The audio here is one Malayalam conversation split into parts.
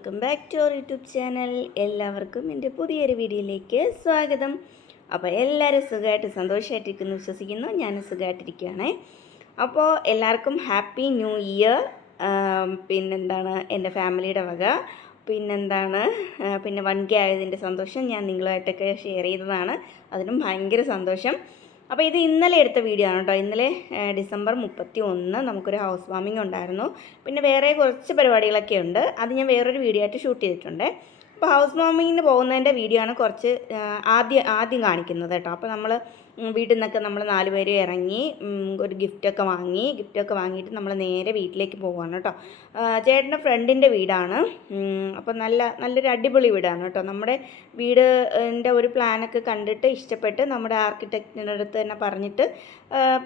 Welcome back to our YouTube channel. എല്ലാവർക്കും എന്റെ പുതിയൊരു വീഡിയോയിലേക്ക് സ്വാഗതം. അപ്പോൾ എല്ലാവരും സുഖമായിട്ട് സന്തോഷമായിട്ടിരിക്കുന്നു വിശ്വസിക്കുന്നു. ഞാൻ സുഖമായിട്ടിരിക്കുകയാണ്. അപ്പോൾ എല്ലാവർക്കും ഹാപ്പി ന്യൂ ഇയർ. പിന്നെന്താണ് എന്റെ ഫാമിലിയുടെ വക. പിന്നെന്താണ് പിന്നെ വൺ കെ ആയതിന്റെ സന്തോഷം ഞാൻ നിങ്ങളുമായിട്ടൊക്കെ ഷെയർ ചെയ്തതാണ്. അതിനും ഭയങ്കര സന്തോഷം. അപ്പോൾ ഇത് ഇന്നലെ എടുത്ത വീഡിയോ ആണ് കേട്ടോ. ഇന്നലെ ഡിസംബർ മുപ്പത്തി ഒന്ന് നമുക്കൊരു ഹൗസ് വാമിംഗ് ഉണ്ടായിരുന്നു. പിന്നെ വേറെ കുറച്ച് പരിപാടികളൊക്കെ ഉണ്ട്. അത് ഞാൻ വേറൊരു വീഡിയോ ആയിട്ട് ഷൂട്ട് ചെയ്തിട്ടുണ്ട്. അപ്പോൾ ഹൗസ് വാമിങ്ങിന് പോകുന്നതിന്റെ വീഡിയോ ആണ് കുറച്ച് ആദ്യം ആദ്യം കാണിക്കുന്നത് കേട്ടോ. അപ്പോൾ നമ്മൾ വീട്ടിൽ നിന്നൊക്കെ നമ്മൾ നാല് പേര് ഇറങ്ങി ഒരു ഗിഫ്റ്റൊക്കെ വാങ്ങി ഗിഫ്റ്റൊക്കെ വാങ്ങിയിട്ട് നമ്മൾ നേരെ വീട്ടിലേക്ക് പോവാണ് കേട്ടോ. ചേട്ടന്റെ ഫ്രണ്ടിന്റെ വീടാണ്. അപ്പോൾ നല്ല നല്ലൊരു അടിപൊളി വീടാണ് കേട്ടോ. നമ്മുടെ വീടിന്റെ ഒരു പ്ലാനൊക്കെ കണ്ടിട്ട് ഇഷ്ടപ്പെട്ട് നമ്മുടെ ആർക്കിടെക്റ്റിന്റെ അടുത്ത് തന്നെ പറഞ്ഞിട്ട്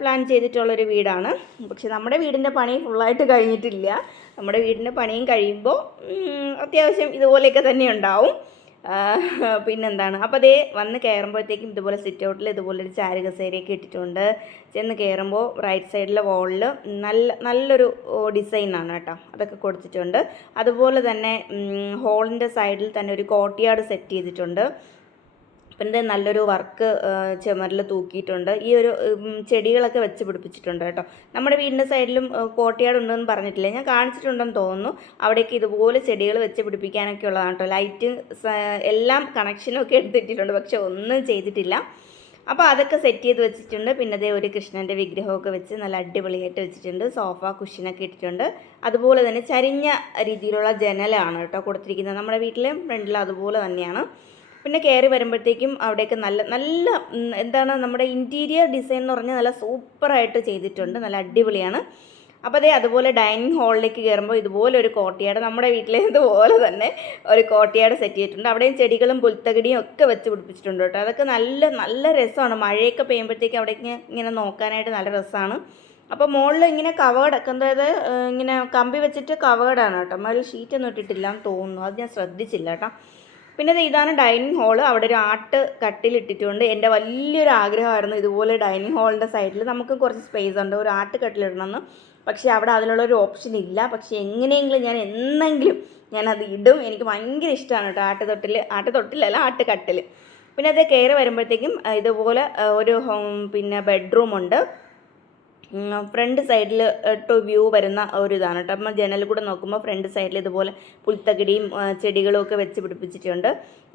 പ്ലാൻ ചെയ്തിട്ടുള്ളൊരു വീടാണ്. പക്ഷെ നമ്മുടെ വീടിന്റെ പണി ഫുള്ളായിട്ട് കഴിഞ്ഞിട്ടില്ല. നമ്മുടെ വീടിന്റെ പണിയും കഴിയുമ്പോൾ അത്യാവശ്യം ഇതുപോലെയൊക്കെ തന്നെ ഉണ്ടാവും. പിന്നെന്താണ്? അപ്പോൾ അതേ വന്ന് കയറുമ്പോഴത്തേക്കും ഇതുപോലെ സിറ്റ് ഔട്ടിൽ ഇതുപോലെ ഒരു ചാരുകസേരയൊക്കെ ഇട്ടിട്ടുണ്ട്. ചെന്ന് കയറുമ്പോൾ റൈറ്റ് സൈഡിലെ വോളിൽ നല്ല നല്ലൊരു ഡിസൈനാണ് കേട്ടോ. അതൊക്കെ കൊടുത്തിട്ടുണ്ട്. അതുപോലെ തന്നെ ഹോളിന്റെ സൈഡിൽ തന്നെ ഒരു കോട്ടിയാട് സെറ്റ് ചെയ്തിട്ടുണ്ട്. പിന്നെ നല്ലൊരു വർക്ക് ചുമരിൽ തൂക്കിയിട്ടുണ്ട്. ഈ ഒരു ചെടികളൊക്കെ വെച്ച് പിടിപ്പിച്ചിട്ടുണ്ട് കേട്ടോ. നമ്മുടെ വീടിന്റെ സൈഡിലും കോട്ടയാട് ഉണ്ടെന്ന് പറഞ്ഞിട്ടില്ല? ഞാൻ കാണിച്ചിട്ടുണ്ടെന്ന് തോന്നുന്നു. അവിടേക്ക് ഇതുപോലെ ചെടികൾ വെച്ച് പിടിപ്പിക്കാനൊക്കെ ഉള്ളതാണ് കേട്ടോ. ലൈറ്റ് എല്ലാം കണക്ഷനും ഒക്കെ എടുത്തിട്ടിട്ടുണ്ട്. പക്ഷെ ഒന്നും ചെയ്തിട്ടില്ല. അപ്പോൾ അതൊക്കെ സെറ്റ് ചെയ്ത് വെച്ചിട്ടുണ്ട്. പിന്നെ അതേ ഒരു കൃഷ്ണന്റെ വിഗ്രഹമൊക്കെ വെച്ച് നല്ല അടിപൊളിയായിട്ട് വെച്ചിട്ടുണ്ട്. സോഫ കുഷ്യനൊക്കെ ഇട്ടിട്ടുണ്ട്. അതുപോലെ തന്നെ ചരിഞ്ഞ രീതിയിലുള്ള ജനലാണ് കേട്ടോ കൊടുത്തിരിക്കുന്നത്. നമ്മുടെ വീട്ടിലെ ഫ്രണ്ടിൽ അതുപോലെ തന്നെയാണ്. പിന്നെ കയറി വരുമ്പോഴത്തേക്കും അവിടെയൊക്കെ നല്ല നല്ല എന്താണ് നമ്മുടെ ഇന്റീരിയർ ഡിസൈൻ എന്ന് പറഞ്ഞാൽ നല്ല സൂപ്പറായിട്ട് ചെയ്തിട്ടുണ്ട്. നല്ല അടിപൊളിയാണ്. അപ്പോൾ അതേ അതുപോലെ ഡൈനിങ് ഹാളിലേക്ക് കയറുമ്പോൾ ഇതുപോലെ ഒരു കോട്ടയാട് നമ്മുടെ വീട്ടിലെ ഇതുപോലെ തന്നെ ഒരു കോട്ടയാട് സെറ്റ് ചെയ്തിട്ടുണ്ട്. അവിടെയും ചെടികളും പുൽത്തകിടിയും ഒക്കെ വെച്ച് പിടിപ്പിച്ചിട്ടുണ്ട് കേട്ടോ. അതൊക്കെ നല്ല നല്ല രസമാണ്. മഴയൊക്കെ പെയ്യുമ്പോഴത്തേക്ക് അവിടേക്ക് ഇങ്ങനെ നോക്കാനായിട്ട് നല്ല രസമാണ്. അപ്പോൾ മുകളിൽ ഇങ്ങനെ കവേർഡ് അതായത് ഇങ്ങനെ കമ്പി വെച്ചിട്ട് കവേർഡാണ് കേട്ടോ. മുകളിൽ ഷീറ്റൊന്നും ഇട്ടിട്ടില്ല എന്ന് തോന്നുന്നു. അത് ഞാൻ ശ്രദ്ധിച്ചില്ല കേട്ടോ. പിന്നെ ഇതാണ് ഡൈനിങ് ഹാൾ. അവിടെ ഒരു ആട്ട് കട്ടിലിട്ടിട്ടുണ്ട്. എന്റെ വലിയൊരു ആഗ്രഹമായിരുന്നു ഇതുപോലെ ഡൈനിങ് ഹാളിന്റെ സൈഡിൽ നമുക്ക് കുറച്ച് സ്പേസ് ഉണ്ട്. ഒരു ആട്ട് കട്ടിലിടണമെന്ന്. പക്ഷേ അവിടെ അതിനുള്ള ഒരു ഓപ്ഷൻ ഇല്ല. പക്ഷേ എങ്ങനെയെങ്കിലും ഞാൻ എന്നെങ്കിലും ഞാനത് ഇടും. എനിക്ക് ഭയങ്കര ഇഷ്ടമാണ് കേട്ടോ ആട്ട് തൊട്ടിൽ ആട്ട് തൊട്ടിലല്ല ആട്ട് കട്ടിൽ പിന്നെ അത് കയറി വരുമ്പോഴത്തേക്കും ഇതുപോലെ ഒരു പിന്നെ ബെഡ്റൂമുണ്ട് ഫ്രണ്ട് സൈഡിൽ ടു വ്യൂ വരുന്ന ഒരു ഇതാണ് കേട്ടോ അപ്പം ജനലിൽ കൂടെ നോക്കുമ്പോൾ ഫ്രണ്ട് സൈഡിൽ ഇതുപോലെ പുൽത്തകിടിയും ചെടികളും ഒക്കെ വെച്ച് പിടിപ്പിച്ചിട്ടുണ്ട്.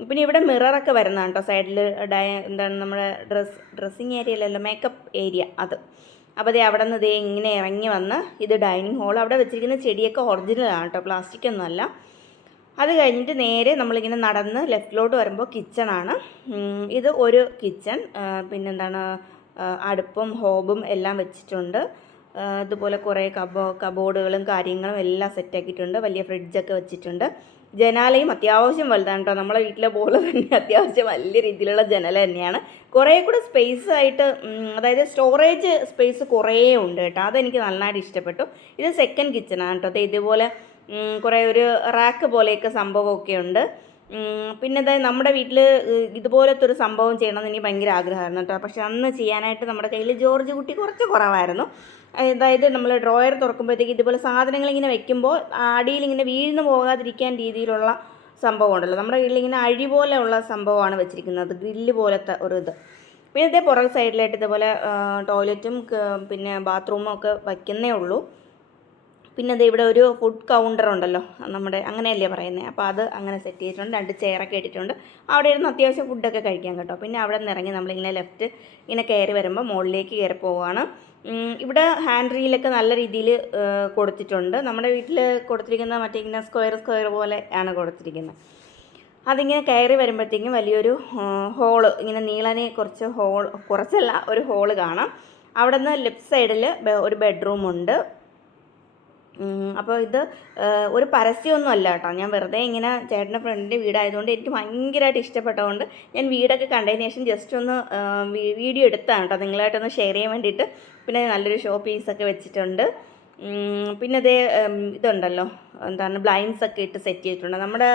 പിന്നെ ഇവിടെ മിററൊക്കെ വരുന്നതാണ് കേട്ടോ സൈഡിൽ ഡയ എന്താണ് നമ്മുടെ ഡ്രസ് ഡ്രസ്സിങ് ഏരിയ അല്ലല്ലോ മേക്കപ്പ് ഏരിയ അത്. അപ്പോൾ അതേ അവിടെ നിന്ന് ഇതേ ഇങ്ങനെ ഇറങ്ങി വന്ന് ഇത് ഡൈനിങ് ഹോൾ അവിടെ വെച്ചിരിക്കുന്ന ചെടിയൊക്കെ ഒറിജിനലാണ് കേട്ടോ പ്ലാസ്റ്റിക് ഒന്നുമല്ല അത് കഴിഞ്ഞിട്ട് നേരെ നമ്മളിങ്ങനെ നടന്ന് ലെഫ്റ്റിലോട്ട് വരുമ്പോൾ കിച്ചണാണ് ഇത് ഒരു കിച്ചൺ പിന്നെന്താണ് അടുപ്പും ഹോബും എല്ലാം വെച്ചിട്ടുണ്ട്. അതുപോലെ കുറേ കബോ കബോർഡുകളും കാര്യങ്ങളും എല്ലാം സെറ്റാക്കിയിട്ടുണ്ട് വലിയ ഫ്രിഡ്ജൊക്കെ വെച്ചിട്ടുണ്ട്. ജനാലയും അത്യാവശ്യം വലുതാണ് കേട്ടോ നമ്മളെ വീട്ടിലെ പോലെ തന്നെ അത്യാവശ്യം വലിയ രീതിയിലുള്ള ജനല തന്നെയാണ്. കുറേ കൂടെ സ്പേസ് ആയിട്ട് അതായത് സ്റ്റോറേജ് സ്പേസ് കുറേ ഉണ്ട് കേട്ടോ അതെനിക്ക് നന്നായിട്ട് ഇഷ്ടപ്പെട്ടു. ഇത് സെക്കൻഡ് കിച്ചണാണ് കേട്ടോ ഇതുപോലെ കുറേ ഒരു റാക്ക് പോലെയൊക്കെ സംഭവമൊക്കെ ഉണ്ട്. പിന്നെ അതായത് നമ്മുടെ വീട്ടിൽ ഇതുപോലത്തെ ഒരു സംഭവം ചെയ്യണമെന്ന് എനിക്ക് ഭയങ്കര ആഗ്രഹമായിരുന്നു കേട്ടോ. പക്ഷെ അന്ന് ചെയ്യാനായിട്ട് നമ്മുടെ കയ്യിൽ ജോർജ് കുട്ടി കുറച്ച് കുറവായിരുന്നു. അതായത് നമ്മൾ ഡ്രോയർ തുറക്കുമ്പോഴത്തേക്ക് ഇതുപോലെ സാധനങ്ങൾ ഇങ്ങനെ വെക്കുമ്പോൾ അടിയിൽ ഇങ്ങനെ വീഴ്ന്നു പോകാതിരിക്കാൻ രീതിയിലുള്ള സംഭവം ഉണ്ടല്ലോ. നമ്മുടെ വീട്ടിൽ ഇങ്ങനെ അഴി പോലെയുള്ള സംഭവമാണ് വെച്ചിരിക്കുന്നത്. ഗ്രില്ല് പോലത്തെ ഒരു ഇത്. പിന്നെ ഇതേ പുറകെ സൈഡിലായിട്ട് ഇതുപോലെ ടോയ്ലറ്റും പിന്നെ ബാത്റൂമും ഒക്കെ വയ്ക്കുന്നേ ഉള്ളൂ. പിന്നെ ദേ ഇവിടെ ഒരു ഫുഡ് കൗണ്ടർ ഉണ്ടല്ലോ നമ്മുടെ അങ്ങനെയല്ലേ പറയുന്നത് അപ്പോൾ അത് അങ്ങനെ സെറ്റ് ചെയ്തിട്ടുണ്ട് രണ്ട് ചെയറൊക്കെ ഇട്ടിട്ടുണ്ട്. അവിടെ ഇരുന്ന് അത്യാവശ്യം ഫുഡൊക്കെ കഴിക്കാൻ കേട്ടോ. പിന്നെ അവിടെ നിന്ന് ഇറങ്ങി നമ്മളിങ്ങനെ ലെഫ്റ്റ് ഇങ്ങനെ കയറി വരുമ്പോൾ മുകളിലേക്ക് കയറി പോവുകയാണ്. ഇവിടെ ഹാൻഡ് റീലൊക്കെ നല്ല രീതിയിൽ കൊടുത്തിട്ടുണ്ട്. നമ്മുടെ വീട്ടിൽ കൊടുത്തിരിക്കുന്ന മറ്റേ ഇങ്ങനെ സ്ക്വയർ സ്ക്വയർ പോലെ ആണ് കൊടുത്തിരിക്കുന്നത്. അതിങ്ങനെ കയറി വരുമ്പോഴത്തേക്കും വലിയൊരു ഹോൾ ഇങ്ങനെ നീളനെ കുറച്ച് ഹോൾ കുറച്ചല്ല ഒരു ഹോൾ കാണാം. അവിടെ നിന്ന് ലെഫ്റ്റ് സൈഡിൽ ഒരു ബെഡ്റൂം ഉണ്ട്. അപ്പോൾ ഇത് ഒരു പരസ്യമൊന്നും അല്ല കേട്ടോ. ഞാൻ വെറുതെ ഇങ്ങനെ ചേട്ടന്റെ ഫ്രണ്ടിന്റെ വീടായതുകൊണ്ട് എനിക്ക് ഭയങ്കരമായിട്ട് ഇഷ്ടപ്പെട്ടതുകൊണ്ട് ഞാൻ വീടൊക്കെ കണ്ടതിന് ശേഷം ജസ്റ്റ് ഒന്ന് വീഡിയോ എടുത്താണ് കേട്ടോ. നിങ്ങളായിട്ടൊന്ന് ഷെയർ ചെയ്യാൻ വേണ്ടിയിട്ട്. പിന്നെ നല്ലൊരു ഷോ പീസൊക്കെ വെച്ചിട്ടുണ്ട്. പിന്നെ അതേ ഇതുണ്ടല്ലോ. എന്താണ് ബ്ലൈൻഡ്സ് ഒക്കെ ഇട്ട് സെറ്റ് ചെയ്തിട്ടുണ്ട്. നമ്മുടെ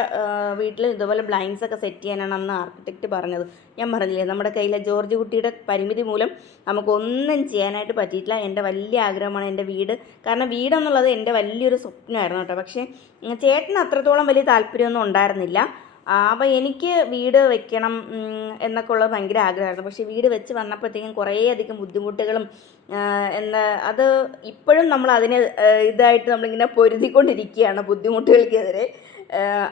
വീട്ടിൽ ഇതുപോലെ ബ്ലൈൻഡ്സ് ഒക്കെ സെറ്റ് ചെയ്യാനാണ് അന്ന് ആർക്കിടെക്റ്റ് പറഞ്ഞത്. ഞാൻ പറഞ്ഞില്ലേ നമ്മുടെ കയ്യിലെ ജോർജ് കുട്ടിയുടെ പരിമിതി മൂലം നമുക്കൊന്നും ചെയ്യാനായിട്ട് പറ്റിയിട്ടില്ല. എന്റെ വലിയ ആഗ്രഹമാണ് എന്റെ വീട്. കാരണം വീടെന്നുള്ളത് എന്റെ വലിയൊരു സ്വപ്നമായിരുന്നു കേട്ടോ. പക്ഷേ ചേട്ടന് അത്രത്തോളം വലിയ താല്പര്യമൊന്നും ഉണ്ടായിരുന്നില്ല. അപ്പോൾ എനിക്ക് വീട് വെക്കണം എന്നൊക്കെ ഉള്ളത് ഭയങ്കര ആഗ്രഹമായിരുന്നു. പക്ഷേ വീട് വെച്ച് വന്നപ്പോഴത്തേക്കും കുറേയധികം ബുദ്ധിമുട്ടുകളും എന്താ അത് ഇപ്പോഴും നമ്മൾ അതിനെ ഇതായിട്ട് നമ്മളിങ്ങനെ പൊരുതിക്കൊണ്ടിരിക്കുകയാണ് ബുദ്ധിമുട്ടുകൾക്കെതിരെ.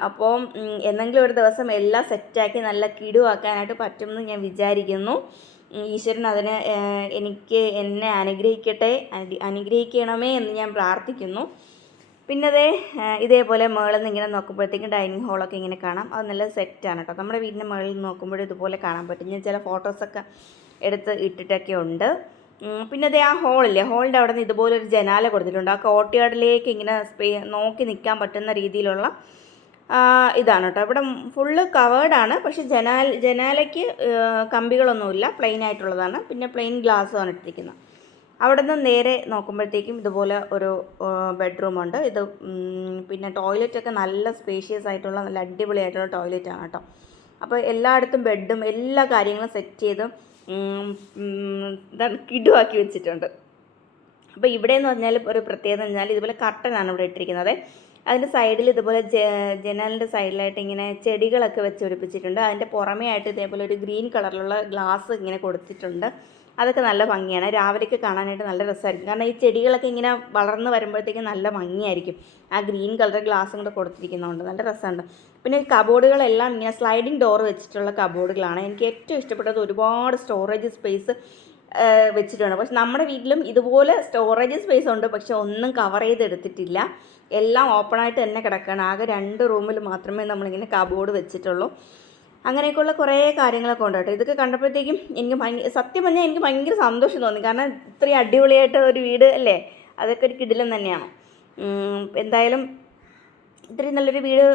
അപ്പോൾ എന്തെങ്കിലും ഒരു ദിവസം എല്ലാം സെറ്റാക്കി നല്ല കിടുവാക്കാനായിട്ട് പറ്റുമെന്ന് ഞാൻ വിചാരിക്കുന്നു. ഈശ്വരൻ അതിന് എനിക്ക് എന്നെ അനുഗ്രഹിക്കട്ടെ അനു- അനുഗ്രഹിക്കണമേ എന്ന് ഞാൻ പ്രാർത്ഥിക്കുന്നു. പിന്നെ അതേ ഇതേപോലെ മുകളിൽ നിന്ന് ഇങ്ങനെ നോക്കുമ്പോഴത്തേക്കും ഡൈനിങ് ഹാളൊക്കെ ഇങ്ങനെ കാണാം. അത് നല്ല സെറ്റാണ് കേട്ടോ. നമ്മുടെ വീടിന്റെ മുകളിൽ നോക്കുമ്പോഴും ഇതുപോലെ കാണാൻ പറ്റും. ഞാൻ ചില ഫോട്ടോസൊക്കെ എടുത്ത് ഇട്ടിട്ടൊക്കെ ഉണ്ട്. പിന്നെ അതേ ആ ഹോളില്ലേ? ഹോളിന്റെ അവിടെ നിന്ന് ഇതുപോലെ ഒരു ജനാല കൊടുത്തിട്ടുണ്ട്. ആ കോട്ടയാടിലേക്ക് ഇങ്ങനെ സ്പേ നോക്കി നിൽക്കാൻ പറ്റുന്ന രീതിയിലുള്ള ഇതാണ് കേട്ടോ. ഇവിടെ ഫുള്ള് കവേർഡാണ് പക്ഷേ ജനാൽ ജനാലയ്ക്ക് കമ്പികളൊന്നുമില്ല. പ്ലെയിൻ ആയിട്ടുള്ളതാണ്. പിന്നെ പ്ലെയിൻ ഗ്ലാസ്സുമാണ് ഇട്ടിരിക്കുന്നത്. അവിടെ നിന്ന് നേരെ നോക്കുമ്പോഴത്തേക്കും ഇതുപോലെ ഒരു ബെഡ്റൂമുണ്ട് ഇത് പിന്നെ ടോയ്ലറ്റൊക്കെ നല്ല സ്പേഷ്യസ് ആയിട്ടുള്ള നല്ല അടിപൊളിയായിട്ടുള്ള ടോയ്ലറ്റാണ് കേട്ടോ. അപ്പോൾ എല്ലായിടത്തും ബെഡും എല്ലാ കാര്യങ്ങളും സെറ്റ് ചെയ്ത് എന്താണ് കിടുവാക്കി വെച്ചിട്ടുണ്ട്. അപ്പോൾ ഇവിടെ എന്ന് പറഞ്ഞാൽ ഒരു പ്രത്യേകത എന്ന് പറഞ്ഞാൽ ഇതുപോലെ കർട്ടനാണ് ഇവിടെ ഇട്ടിരിക്കുന്നത്. അതിന്റെ സൈഡിൽ ഇതുപോലെ ജനലിന്റെ സൈഡിലായിട്ട് ഇങ്ങനെ ചെടികളൊക്കെ വെച്ച് പിടിപ്പിച്ചിട്ടുണ്ട്. അതിന്റെ പുറമേ ആയിട്ട് ഇതേപോലെ ഒരു ഗ്രീൻ കളറിലുള്ള ഗ്ലാസ് ഇങ്ങനെ കൊടുത്തിട്ടുണ്ട്. അതൊക്കെ നല്ല ഭംഗിയാണ്. രാവിലെയൊക്കെ കാണാനായിട്ട് നല്ല രസമായിരിക്കും. കാരണം ഈ ചെടികളൊക്കെ ഇങ്ങനെ വളർന്ന് വരുമ്പോഴത്തേക്കും നല്ല ഭംഗിയായിരിക്കും. ആ ഗ്രീൻ കളർ ഗ്ലാസും കൂടെ കൊടുത്തിരിക്കുന്നതുകൊണ്ട് നല്ല രസമുണ്ട്. പിന്നെ കബോർഡുകളെല്ലാം ഇങ്ങനെ സ്ലൈഡിങ് ഡോർ വെച്ചിട്ടുള്ള കബോർഡുകളാണ്. എനിക്ക് ഏറ്റവും ഇഷ്ടപ്പെട്ടത് ഒരുപാട് സ്റ്റോറേജ് സ്പേസ് വെച്ചിട്ടുണ്ട് പക്ഷെ നമ്മുടെ വീട്ടിലും ഇതുപോലെ സ്റ്റോറേജ് സ്പേസ് ഉണ്ട്. പക്ഷെ ഒന്നും കവർ ചെയ്തെടുത്തിട്ടില്ല. എല്ലാം ഓപ്പണായിട്ട് തന്നെ കിടക്കുകയാണ്. ആകെ രണ്ട് റൂമിൽ മാത്രമേ നമ്മളിങ്ങനെ കബോർഡ് വെച്ചിട്ടുള്ളൂ. അങ്ങനെയൊക്കെയുള്ള കുറേ കാര്യങ്ങളൊക്കെ ഉണ്ട് കേട്ടോ. ഇതൊക്കെ കണ്ടപ്പോഴത്തേക്കും എനിക്ക് ഭയങ്കര സത്യം പറഞ്ഞാൽ എനിക്ക് ഭയങ്കര സന്തോഷം തോന്നി. കാരണം ഇത്രയും അടിപൊളിയായിട്ട് ഒരു വീട് അല്ലേ? അതൊക്കെ ഒരു കിടിലം തന്നെയാണ്. എന്തായാലും ഇത്രയും നല്ലൊരു വീട്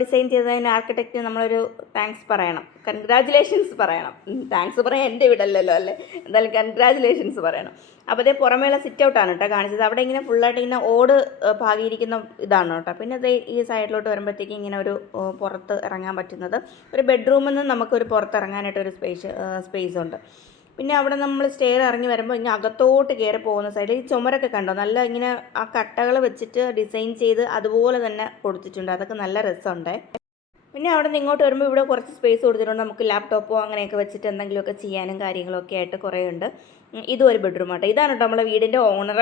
ഡിസൈൻ ചെയ്തതിന് ആർക്കിടെക്റ്റ് നമ്മളൊരു താങ്ക്സ് പറയണം. കൺഗ്രാജുലേഷൻസ് പറയണം. താങ്ക്സ് പറയാൻ എന്റെ വീടല്ലല്ലോ അല്ലേ? എന്തായാലും കൺഗ്രാജുലേഷൻസ് പറയണം. അപ്പോൾ അതേ പുറമേയുള്ള സിറ്റ് ഔട്ടാണ് കേട്ടോ കാണിച്ചത്. അവിടെ ഇങ്ങനെ ഫുള്ളായിട്ട് ഇങ്ങനെ ഓട് പാകിയിരിക്കുന്ന ഇതാണ് കേട്ടോ പിന്നെ അതേ ഈ സൈഡിലോട്ട് വരുമ്പോഴത്തേക്കും ഇങ്ങനെ ഒരു പുറത്ത് ഇറങ്ങാൻ പറ്റുന്നത്. ഒരു ബെഡ്റൂമിൽ നിന്ന് നമുക്കൊരു പുറത്ത് ഇറങ്ങാനായിട്ട് ഒരു സ്പേസ് സ്പേസ് ഉണ്ട്. പിന്നെ അവിടെ നമ്മൾ സ്റ്റെയർ ഇറങ്ങി വരുമ്പോൾ ഇങ്ങനെ അകത്തോട്ട് കയറി പോകുന്ന സൈഡിൽ ഈ ചുമരൊക്കെ കണ്ടോ? നല്ല ഇങ്ങനെ ആ കട്ടകൾ വെച്ചിട്ട് ഡിസൈൻ ചെയ്ത് അതുപോലെ തന്നെ കൊടുത്തിട്ടുണ്ട്. അതൊക്കെ നല്ല രസമുണ്ട്. പിന്നെ അവിടെ നിന്ന് ഇങ്ങോട്ട് വരുമ്പോൾ ഇവിടെ കുറച്ച് സ്പേസ് കൊടുത്തിട്ടുണ്ട്. നമുക്ക് ലാപ്ടോപ്പോ അങ്ങനെയൊക്കെ വെച്ചിട്ട് എന്തെങ്കിലുമൊക്കെ ചെയ്യാനും കാര്യങ്ങളൊക്കെ ആയിട്ട് കുറേ ഉണ്ട് ഇതും ഒരു ബെഡ്റൂം ഇതാണ് കേട്ടോ നമ്മളെ വീടിന്റെ ഓണർ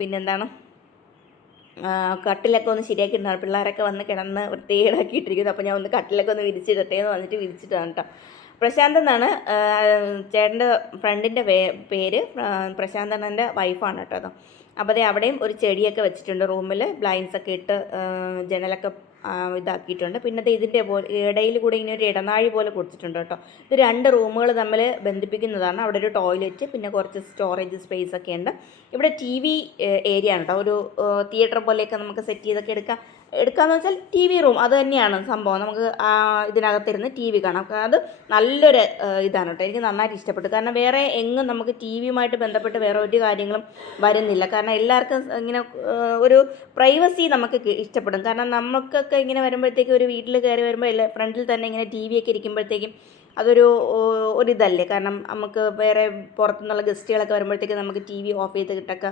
പിന്നെന്താണ്? കട്ടിലൊക്കെ ഒന്ന് ശരിയാക്കിയിട്ടുണ്ട് പിള്ളേരൊക്കെ വന്ന് കിടന്ന് വൃത്തികേടാക്കിയിട്ടിരിക്കുന്നു. അപ്പോൾ ഞാൻ ഒന്ന് കട്ടിലൊക്കെ ഒന്ന് വിരിച്ചിടട്ടെ എന്ന് വന്നിട്ട് വിരിച്ചിട്ടാണ് കേട്ടോ പ്രശാന്ത് എന്നാണ് ചേട്ടന്റെ ഫ്രണ്ടിന്റെ പേര് പ്രശാന്ത് അണ്ണന്റെ വൈഫാണ് കേട്ടോ അപ്പോൾ അതേ അവിടെയും ഒരു ചെടിയൊക്കെ വെച്ചിട്ടുണ്ട് റൂമിൽ ബ്ലൈൻഡ്സ് ഒക്കെ ഇട്ട് ജനലൊക്കെ ഇതാക്കിയിട്ടുണ്ട്. പിന്നെ ഇതിന്റെ പോലെ ഇടയിൽ കൂടെ ഇങ്ങനെ ഒരു ഇടനാഴി പോലെ കൊടുത്തിട്ടുണ്ട് കേട്ടോ. ഇത് രണ്ട് റൂമുകൾ തമ്മിൽ ബന്ധിപ്പിക്കുന്നതാണ്. അവിടെ ഒരു ടോയ്ലറ്റ് പിന്നെ കുറച്ച് സ്റ്റോറേജ് സ്പേസ് ഒക്കെ ഉണ്ട്. ഇവിടെ ടി വി ഏരിയ ആണ് കേട്ടോ. ഒരു തിയേറ്റർ പോലെയൊക്കെ നമുക്ക് സെറ്റ് ചെയ്തൊക്കെ എടുക്കാം. എടുക്കാന്ന് വെച്ചാൽ ടി വി റൂം അത് തന്നെയാണ് സംഭവം. നമുക്ക് ഇതിനകത്തിരുന്ന് ടി വി കാണാം. അത് നല്ലൊരു ഇതാണ് കേട്ടോ. എനിക്ക് നന്നായിട്ട് ഇഷ്ടപ്പെട്ടു. കാരണം വേറെ എങ്ങും നമുക്ക് ടി വിയുമായിട്ട് ബന്ധപ്പെട്ട് വേറെ ഒരു കാര്യങ്ങളും വരുന്നില്ല. കാരണം എല്ലാവർക്കും ഇങ്ങനെ ഒരു പ്രൈവസി നമുക്ക് ഇഷ്ടപ്പെടും. കാരണം നമുക്കൊക്കെ ഇങ്ങനെ വരുമ്പോഴത്തേക്കും ഒരു വീട്ടിൽ കയറി വരുമ്പോൾ എല്ലാ ഫ്രണ്ടിൽ തന്നെ ഇങ്ങനെ ടി വി ഒക്കെ ഇരിക്കുമ്പോഴത്തേക്കും അതൊരു ഒരു ഒരിതല്ലേ? കാരണം നമുക്ക് വേറെ പുറത്തുനിന്നുള്ള ഗസ്റ്റുകളൊക്കെ വരുമ്പോഴത്തേക്ക് നമുക്ക് ടി വി ഓഫ് ചെയ്തിട്ടൊക്കെ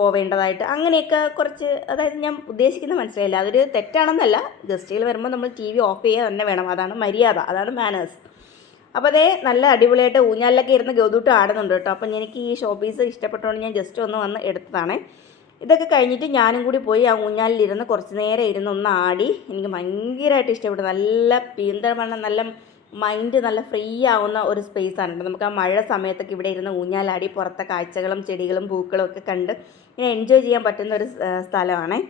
പോവേണ്ടതായിട്ട്. അങ്ങനെയൊക്കെ കുറച്ച് അതായത് ഞാൻ ഉദ്ദേശിക്കുന്ന മനസ്സിലായില്ല. അതൊരു തെറ്റാണെന്നല്ല. ഗസ്റ്റുകൾ വരുമ്പോൾ നമ്മൾ ടി വി ഓഫ് ചെയ്യുക തന്നെ വേണം. അതാണ് മര്യാദ. അതാണ് മാനേഴ്സ് അപ്പോൾ അതേ നല്ല അടിപൊളിയായിട്ട് ഊഞ്ഞാലിലൊക്കെ ഇരുന്ന് ഗൗതൂട്ട് ആടുന്നുണ്ട് കേട്ടോ. അപ്പം എനിക്ക് ഈ ഷോപ്പീസ് പീസ് ഇഷ്ടപ്പെട്ടുകൊണ്ട് ഞാൻ ജസ്റ്റ് ഒന്ന് വന്ന് എടുത്തതാണേ. ഇതൊക്കെ കഴിഞ്ഞിട്ട് ഞാനും കൂടി പോയി ആ ഊഞ്ഞാലിലിരുന്ന് കുറച്ച് നേരം ഇരുന്ന് ഒന്ന് ആടി. എനിക്ക് ഭയങ്കരമായിട്ട് ഇഷ്ടപ്പെട്ടു. നല്ല പി- എന്താ പറയുക നല്ല മൈൻഡ് നല്ല ഫ്രീ ആവുന്ന ഒരു സ്പേസ് ആണ് കേട്ടോ. നമുക്ക് ആ മഴ സമയത്തൊക്കെ ഇവിടെ ഇരുന്ന് ഊഞ്ഞാലാടി പുറത്തെ കാഴ്ചകളും ചെടികളും പൂക്കളും ഒക്കെ കണ്ട് ഇങ്ങനെ എൻജോയ് ചെയ്യാൻ പറ്റുന്ന ഒരു സ്ഥലമാണേ.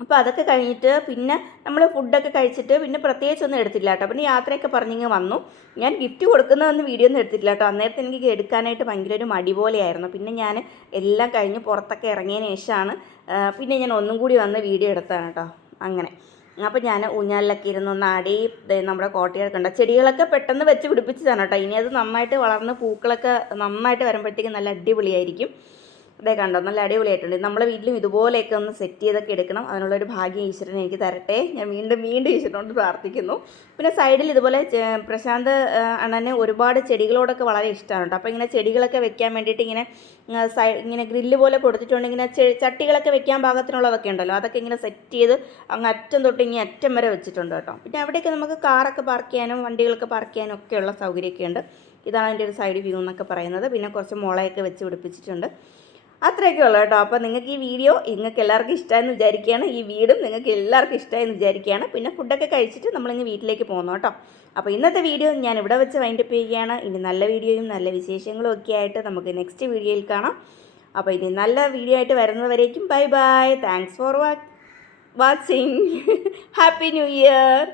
അപ്പോൾ അതൊക്കെ കഴിഞ്ഞിട്ട് പിന്നെ നമ്മൾ ഫുഡൊക്കെ കഴിച്ചിട്ട് പിന്നെ പ്രത്യേകിച്ചൊന്നും എടുത്തില്ല കേട്ടോ. പിന്നെ യാത്രയൊക്കെ പറഞ്ഞിങ്ങ് വന്നു. ഞാൻ ഗിഫ്റ്റ് കൊടുക്കുന്നതൊന്നും വീഡിയോ ഒന്നും എടുത്തിട്ടില്ല കേട്ടോ. അന്നേരത്തെ എനിക്ക് എടുക്കാനായിട്ട് ഭയങ്കര ഒരു മടി പോലെയായിരുന്നു. പിന്നെ ഞാൻ എല്ലാം കഴിഞ്ഞ് പുറത്തൊക്കെ ഇറങ്ങിയതിന് ശേഷമാണ് പിന്നെ ഞാൻ ഒന്നും കൂടി വന്ന് വീഡിയോ എടുത്തതാണ് കേട്ടോ. അങ്ങനെ. അപ്പോൾ ഞാൻ ഊഞ്ഞാലിലൊക്കെ ഇരുന്ന് ദേ നമ്മുടെ കോട്ടയൊക്കെ ഉണ്ട്. ചെടികളൊക്കെ പെട്ടെന്ന് വെച്ച് പിടിപ്പിച്ചതാണ് കേട്ടോ. ഇനി അത് നന്നായിട്ട് വളർന്ന് പൂക്കളൊക്കെ നന്നായിട്ട് വരുമ്പോഴത്തേക്കും നല്ല അടിപൊളിയായിരിക്കും. ഇതേ കണ്ടോ നല്ല അടിപൊളിയായിട്ടുണ്ട്. നമ്മളെ വീട്ടിലും ഇതുപോലെയൊക്കെ ഒന്ന് സെറ്റ് ചെയ്തൊക്കെ എടുക്കണം. അതിനുള്ളൊരു ഭാഗ്യം ഈശ്വരൻ എനിക്ക് തരട്ടെ. ഞാൻ വീണ്ടും വീണ്ടും ഈശ്വരനോട് പ്രാർത്ഥിക്കുന്നു. പിന്നെ സൈഡിൽ ഇതുപോലെ പ്രശാന്ത് അണ്ണന് ഒരുപാട് ചെടികളോടൊക്കെ വളരെ ഇഷ്ടമാണ് കേട്ടോ. അപ്പോൾ ഇങ്ങനെ ചെടികളൊക്കെ വെക്കാൻ വേണ്ടിയിട്ട് ഇങ്ങനെ സൈ ഇങ്ങനെ ഗ്രില്ല് പോലെ കൊടുത്തിട്ടുണ്ട്. ഇങ്ങനെ ചട്ടികളൊക്കെ വെക്കാൻ പാകത്തിനുള്ളതൊക്കെ ഉണ്ടല്ലോ. അതൊക്കെ ഇങ്ങനെ സെറ്റ് ചെയ്ത് അങ്ങ് അറ്റം തൊട്ട് ഇങ്ങനെ അറ്റം വരെ വെച്ചിട്ടുണ്ട് കേട്ടോ. പിന്നെ അവിടെയൊക്കെ നമുക്ക് കാറൊക്കെ പാർക്ക് ചെയ്യാനും വണ്ടികളൊക്കെ പാർക്ക് ചെയ്യാനും ഒക്കെയുള്ള സൗകര്യമൊക്കെ ഉണ്ട്. ഇതാണ് അതിന്റെ ഒരു സൈഡ് വ്യൂ എന്നൊക്കെ പറയുന്നത്. പിന്നെ കുറച്ച് മുളയൊക്കെ വെച്ച് പിടിപ്പിച്ചിട്ടുണ്ട്. അത്രയൊക്കെ ഉള്ളൂ കേട്ടോ. അപ്പോൾ നിങ്ങൾക്ക് ഈ വീഡിയോ നിങ്ങൾക്ക് എല്ലാവർക്കും ഇഷ്ടമായെന്ന് വിചാരിക്കുകയാണ്. ഈ വീടും നിങ്ങൾക്ക് എല്ലാവർക്കും ഇഷ്ടമായെന്ന് വിചാരിക്കുകയാണ്. പിന്നെ ഫുഡൊക്കെ കഴിച്ചിട്ട് നമ്മളിങ്ങ് വീട്ടിലേക്ക് പോകുന്നു കേട്ടോ. അപ്പോൾ ഇന്നത്തെ വീഡിയോ ഞാൻ ഇവിടെ വെച്ച് വൈൻഡപ്പ് ചെയ്യുകയാണ്. ഇനി നല്ല വീഡിയോയും നല്ല വിശേഷങ്ങളും ഒക്കെ ആയിട്ട് നമുക്ക് നെക്സ്റ്റ് വീഡിയോയിൽ കാണാം. അപ്പോൾ ഇനി നല്ല വീഡിയോ ആയിട്ട് വരുന്നവരേക്കും bye bye thanks for watching happy new year